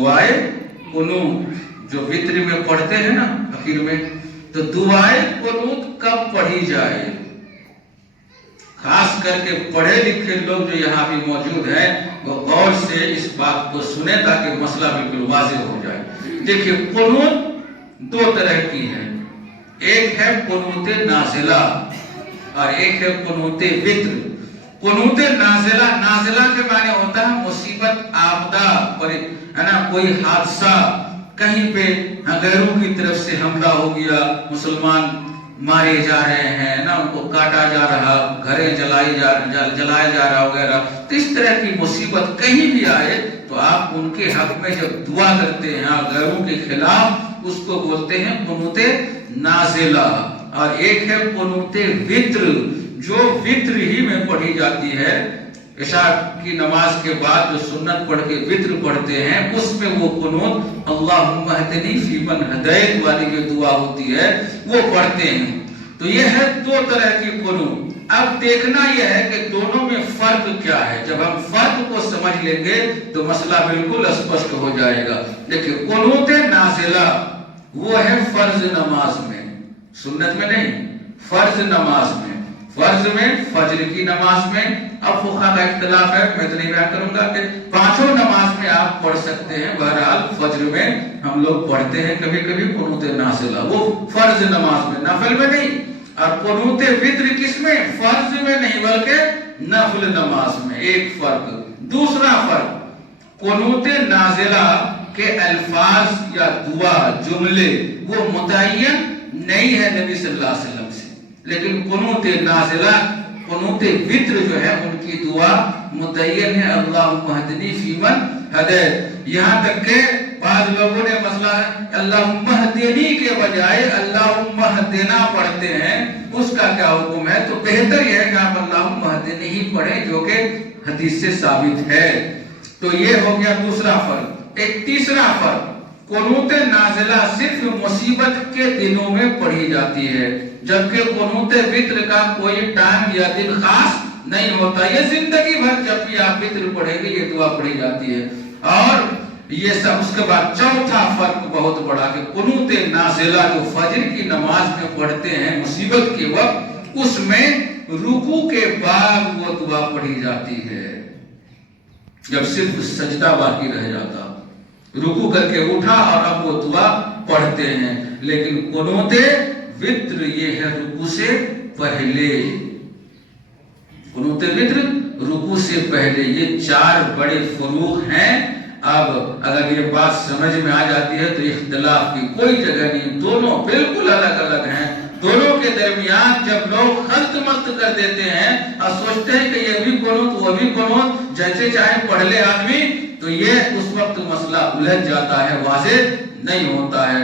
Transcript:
दुआए कुनूत जो वित्र में पढ़ते हैं ना आखिर में, तो दुआए कुनूत कब पढ़ी जाए। खास करके पढ़े लिखे लोग जो यहाँ भी मौजूद हैं वो गौर से इस बात को सुने ताकि मसला बिल्कुल वाज़ेह हो जाए। देखिए, कुनूत दो तरह की है, एक है कुनूत नाज़िला और एक है कुनूत वित्र। कुनूत नाज़िला, नाज़िला के माने होता है मुसीबत, आपदा, है ना, कोई हादसा, कहीं पे गैरों की तरफ से हमला हो गया, मुसलमान मारे जा रहे हैं ना, उनको काटा जा रहा, घरें जलाया जा रहा वगैरह। तो इस तरह की मुसीबत कहीं भी आए तो आप उनके हक में जब दुआ करते हैं गैरों के खिलाफ, उसको बोलते हैं कुनूत नाज़िला। और एक है कुनूत वित्र जो वित्र ही में पढ़ी जाती है। इशा की नमाज के बाद जो सुन्नत पढ़ के वित्र पढ़ते हैं उसमें वो कुनूत अल्लाहुम्मा हदनी फीमन हदैत वाली जो दुआ होती है वो पढ़ते हैं। तो ये है दो तरह की कुनूत। अब देखना यह है कि दोनों में फर्क क्या है। जब हम फर्क को समझ लेंगे तो मसला बिल्कुल स्पष्ट हो जाएगा। देखिए, कुनूत नाज़िला वो है फर्ज नमाज में, सुन्नत में नहीं, फर्ज नमाज में। फर्ज में फजर की नमाज में, अब फुक़हा का इख्तिलाफ है, मैं तो नहीं बयान करूंगा कि पांचों नमाज में आप पढ़ सकते हैं। बहरहाल फजर में हम लोग पढ़ते हैं कभी कभी कुनूत नाज़िला, वो फर्ज नमाज में, नफल में नहीं। और कुनूत वित्र किसमें, फर्ज में नहीं बल्कि नफल नमाज में। एक फर्क। दूसरा फर्क, कुनूत नाज़िला के अल्फाज या दुआ जुमले वो मुतय्यन नहीं है नबी सल्लल्लाहु अलैहि वसल्लम से, लेकिन कुनूत नाज़िला, कुनूत वित्र जो है उनकी दुआ मुतय्यन है, अल्लाहुम्मा हदनी फीमन हदैत। यहाँ तक के बाद लोगों ने मसला अल्लाहुम्मा हदनी के बजाय अल्लाहुम्मा हदना पढ़ते हैं, उसका क्या हुक्म है। तो बेहतर यह है कि आप अल्लाहुम्मा हदनी ही पढ़ें जो कि हदीस से साबित है। तो ये हो गया दूसरा फर्क। एक तीसरा फर्क, कुनूत नाज़िला सिर्फ मुसीबत के दिनों में पढ़ी जाती है, जबकि कुनूत वित्र का कोई टाइम या दिन खास नहीं होता। ये जिंदगी भर जब भी आप वित्र पढ़ेंगे ये दुआ पढ़ी जाती है। और ये सब, उसके बाद चौथा फर्क बहुत बड़ा कि कुनूत नाज़िला जो फजर की नमाज में पढ़ते हैं मुसीबत के वक्त, उसमें रुकू के बाद वो दुआ पढ़ी जाती है, जब सिर्फ सजदा बाकी रह जाता, रुकू करके उठा और अब वो दुआ पढ़ते हैं। लेकिन कुनूत वित्र ये है रुकू से पहले, कुनूत वित्र रुकू से पहले। ये चार बड़े फरूक हैं। अब अगर ये बात समझ में आ जाती है तो इख्तिलाफ की कोई जगह नहीं, दोनों बिल्कुल अलग अलग हैं। दोनों के दरमियान जब लोग खल्त मल्त कर देते हैं और सोचते हैं कि ये भी कुनूत वो भी कुनूत, जैसे चाहे पढ़ ले आदमी, तो ये उस वक्त मसला उलझ जाता है, वाज़ेह नहीं होता है।